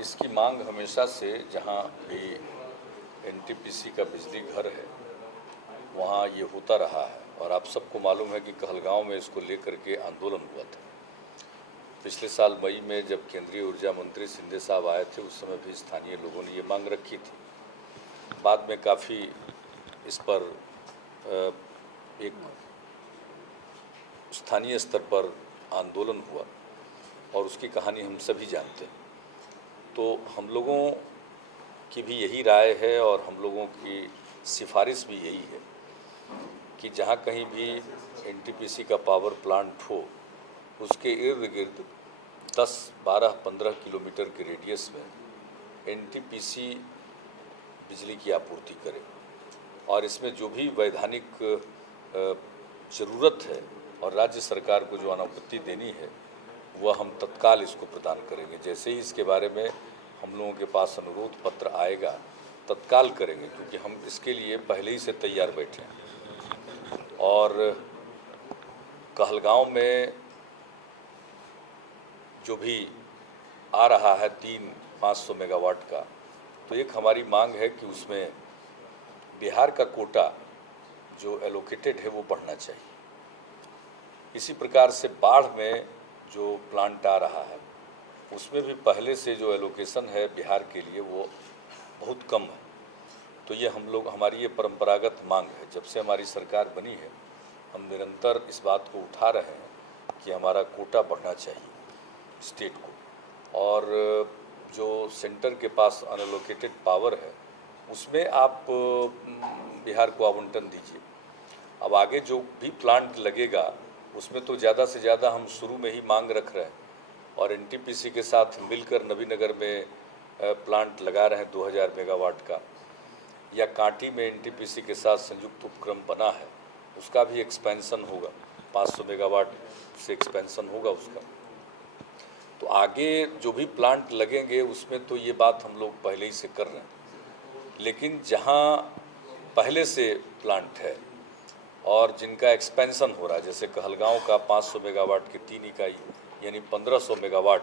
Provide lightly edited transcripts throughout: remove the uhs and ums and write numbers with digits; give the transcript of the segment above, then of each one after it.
इसकी मांग हमेशा से जहाँ भी एनटीपीसी का बिजली घर है वहाँ ये होता रहा है और आप सबको मालूम है कि कहलगांव में इसको लेकर के आंदोलन हुआ था। पिछले साल मई में जब केंद्रीय ऊर्जा मंत्री शिंदे साहब आए थे उस समय भी स्थानीय लोगों ने ये मांग रखी थी। बाद में काफ़ी इस पर एक स्थानीय स्तर पर आंदोलन हुआ और उसकी कहानी हम सभी जानते हैं। तो हम लोगों की भी यही राय है और हम लोगों की सिफारिश भी यही है कि जहाँ कहीं भी एनटीपीसी का पावर प्लांट हो उसके इर्द गिर्द 10, 12, 15 किलोमीटर के रेडियस में एनटीपीसी बिजली की आपूर्ति करे और इसमें जो भी वैधानिक ज़रूरत है और राज्य सरकार को जो अनुमति देनी है वह हम तत्काल इसको प्रदान करेंगे। जैसे ही इसके बारे में हम लोगों के पास अनुरोध पत्र आएगा तत्काल करेंगे, क्योंकि हम इसके लिए पहले ही से तैयार बैठे हैं। और कहलगांव में जो भी आ रहा है 500 मेगावाट का, तो एक हमारी मांग है कि उसमें बिहार का कोटा जो एलोकेटेड है वो बढ़ना चाहिए। इसी प्रकार से बाढ़ में जो प्लांट आ रहा है उसमें भी पहले से जो एलोकेशन है बिहार के लिए वो बहुत कम है। तो ये हमारी ये परंपरागत मांग है। जब से हमारी सरकार बनी है हम निरंतर इस बात को उठा रहे हैं कि हमारा कोटा बढ़ना चाहिए स्टेट को, और जो सेंटर के पास अनएलोकेटेड पावर है उसमें आप बिहार को आवंटन दीजिए। अब आगे जो भी प्लांट लगेगा उसमें तो ज़्यादा से ज़्यादा हम शुरू में ही मांग रख रहे हैं और एनटीपीसी के साथ मिलकर नवीनगर में प्लांट लगा रहे हैं 2000 मेगावाट का, या कांटी में एनटीपीसी के साथ संयुक्त उपक्रम बना है उसका भी एक्सपेंशन होगा, 500 मेगावाट से एक्सपेंशन होगा उसका। तो आगे जो भी प्लांट लगेंगे उसमें तो ये बात हम लोग पहले ही से कर रहे हैं, लेकिन जहाँ पहले से प्लांट है और जिनका एक्सपेंशन हो रहा है, जैसे कहलगांव का 500 मेगावाट की 3 इकाई यानी 1500 मेगावाट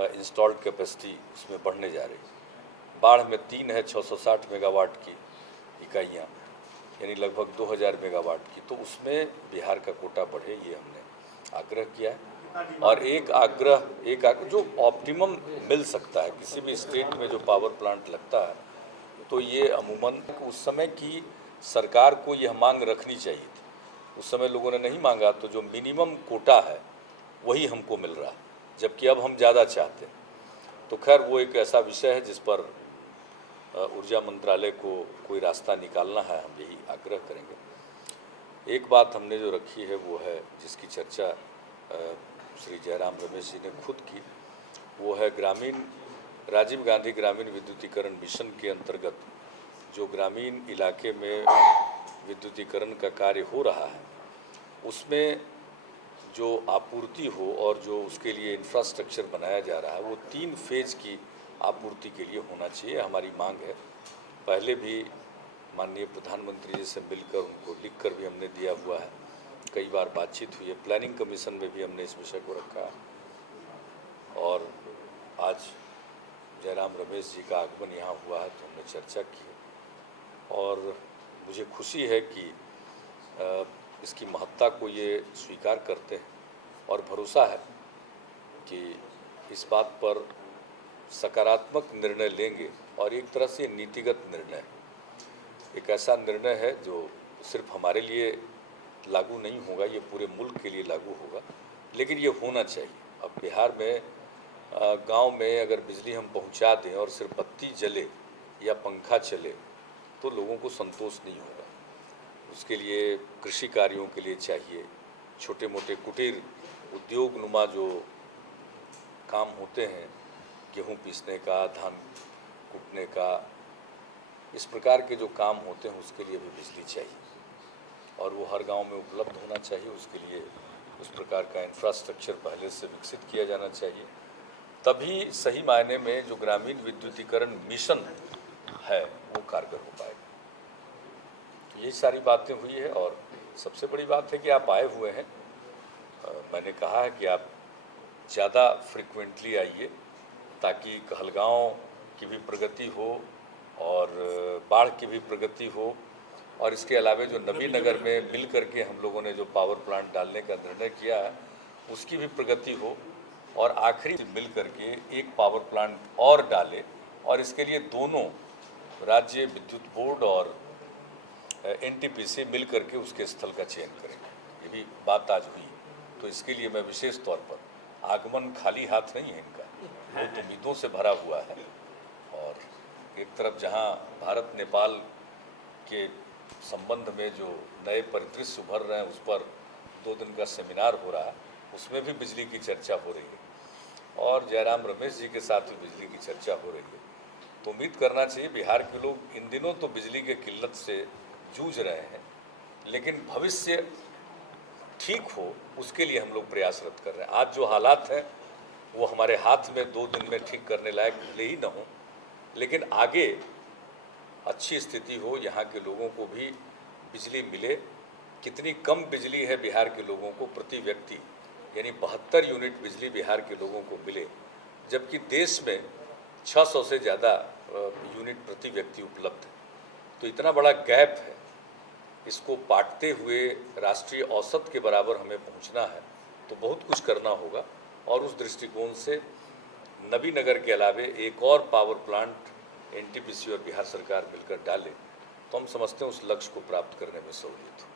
इंस्टॉल्ड कैपेसिटी उसमें बढ़ने जा रही है। बाढ़ में 3 है 660 मेगावाट की इकाइयाँ यानी लगभग 2000 मेगावाट की, तो उसमें बिहार का कोटा बढ़े ये हमने आग्रह किया है। और एक आग्रह जो ऑप्टिमम मिल सकता है किसी भी स्टेट में जो पावर प्लांट लगता है, तो ये अमूमन उस समय की सरकार को यह मांग रखनी चाहिए थी। उस समय लोगों ने नहीं मांगा, तो जो मिनिमम कोटा है वही हमको मिल रहा है, जबकि अब हम ज़्यादा चाहते हैं। तो खैर वो एक ऐसा विषय है जिस पर ऊर्जा मंत्रालय को कोई रास्ता निकालना है, हम यही आग्रह करेंगे। एक बात हमने जो रखी है वो है, जिसकी चर्चा श्री जयराम रमेश जी ने खुद की, वो है राजीव गांधी ग्रामीण विद्युतीकरण मिशन के अंतर्गत जो ग्रामीण इलाके में विद्युतीकरण का कार्य हो रहा है उसमें जो आपूर्ति हो और जो उसके लिए इंफ्रास्ट्रक्चर बनाया जा रहा है वो 3 फेज की आपूर्ति के लिए होना चाहिए, हमारी मांग है। पहले भी माननीय प्रधानमंत्री जी से मिलकर उनको लिखकर भी हमने दिया हुआ है, कई बार बातचीत हुई है, प्लानिंग कमीशन में भी हमने इस विषय को रखा और आज जयराम रमेश जी का आगमन यहाँ हुआ है तो हमने चर्चा की और मुझे खुशी है कि इसकी महत्ता को ये स्वीकार करते हैं और भरोसा है कि इस बात पर सकारात्मक निर्णय लेंगे। और एक तरह से नीतिगत निर्णय है, एक ऐसा निर्णय है जो सिर्फ हमारे लिए लागू नहीं होगा, ये पूरे मुल्क के लिए लागू होगा, लेकिन ये होना चाहिए। अब बिहार में गांव में अगर बिजली हम पहुंचा दें और सिर्फ बत्ती जले या पंखा चले तो लोगों को संतोष नहीं होगा। उसके लिए कृषि कार्यों के लिए चाहिए, छोटे मोटे कुटीर उद्योग नुमा जो काम होते हैं, गेहूं पीसने का, धान कूटने का, इस प्रकार के जो काम होते हैं उसके लिए भी बिजली चाहिए और वो हर गांव में उपलब्ध होना चाहिए। उसके लिए उस प्रकार का इंफ्रास्ट्रक्चर पहले से विकसित किया जाना चाहिए, तभी सही मायने में जो ग्रामीण विद्युतीकरण मिशन है वो कारगर हो पाएगा। तो यही सारी बातें हुई है और सबसे बड़ी बात है कि आप आए हुए हैं। मैंने कहा है कि आप ज़्यादा फ्रिक्वेंटली आइए ताकि कहलगांव की भी प्रगति हो और बाढ़ की भी प्रगति हो, और इसके अलावा जो नबीनगर में मिल करके हम लोगों ने जो पावर प्लांट डालने का निर्णय किया है उसकी भी प्रगति हो, और आखिरी मिल करके एक पावर प्लांट और डाले, और इसके लिए दोनों राज्य विद्युत बोर्ड और एनटीपीसी मिल करके उसके स्थल का चयन करेंगे। ये भी बात आज हुई, तो इसके लिए मैं विशेष तौर पर, आगमन खाली हाथ नहीं है इनका, बहुत उम्मीदों से भरा हुआ है। और एक तरफ जहां भारत नेपाल के संबंध में जो नए परिदृश्य उभर रहे हैं उस पर 2 दिन का सेमिनार हो रहा है, उसमें भी बिजली की चर्चा हो रही है, और जयराम रमेश जी के साथ भी बिजली की चर्चा हो रही है। तो उम्मीद करना चाहिए, बिहार के लोग इन दिनों तो बिजली के किल्लत से जूझ रहे हैं, लेकिन भविष्य ठीक हो उसके लिए हम लोग प्रयासरत कर रहे हैं। आज जो हालात हैं वो हमारे हाथ में 2 दिन में ठीक करने लायक भले ही न हो, लेकिन आगे अच्छी स्थिति हो, यहाँ के लोगों को भी बिजली मिले। कितनी कम बिजली है बिहार के लोगों को प्रति व्यक्ति, यानी 72 यूनिट बिजली बिहार के लोगों को मिले, जबकि देश में 600 से ज़्यादा यूनिट प्रति व्यक्ति उपलब्ध है। तो इतना बड़ा गैप है, इसको पाटते हुए राष्ट्रीय औसत के बराबर हमें पहुंचना है, तो बहुत कुछ करना होगा। और उस दृष्टिकोण से नबीनगर के अलावे एक और पावर प्लांट एनटीपीसी और बिहार सरकार मिलकर डाले तो हम समझते हैं उस लक्ष्य को प्राप्त करने में सहूलियत हो।